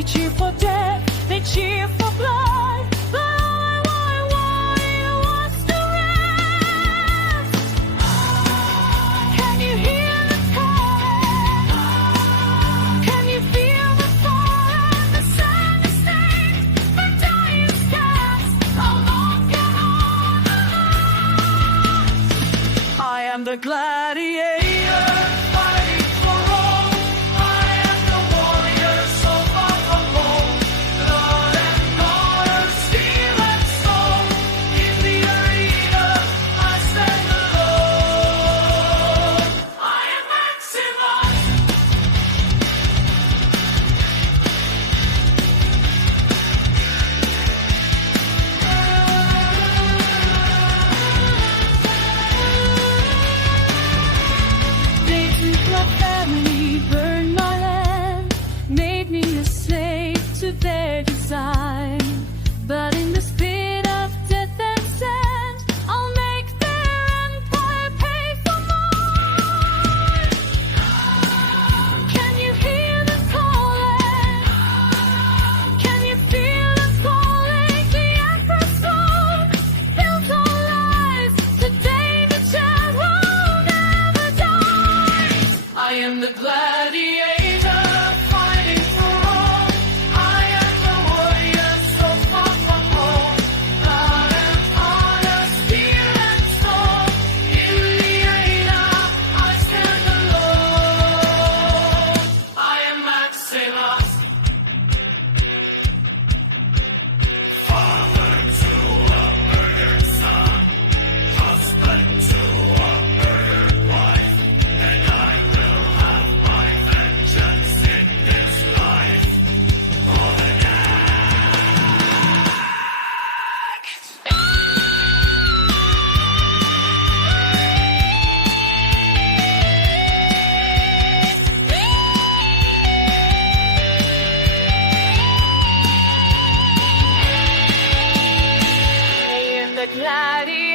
They cheer for death, they cheer for blood, but all I wanted was to rest. Can you hear the calling? Can you feel the fall and the sad mistake? The die is cast. How long can all the last? I am the gladiator, fighting for Rome. I am the warrior, so far from home. Blood and honor, steel and stone. In the arena, I stand alone. I am Maximus. They took my family, burned my land, made me a slave to their design. But in the spirit of death and sand, I'll make their empire pay for mine. Can you hear the calling? Can you feel the calling? The emperor's throne, built on lies. Today the shadow never dies. I am the gladiator, fighting for Rome. I am the warrior, so far from home. Blood and honor, steel and stone. In the arena, I stand alone. I am Maximus. Father to a murdered son, husband to a murdered wife, and I will have my vengeance in this life. For the I am the gladiator.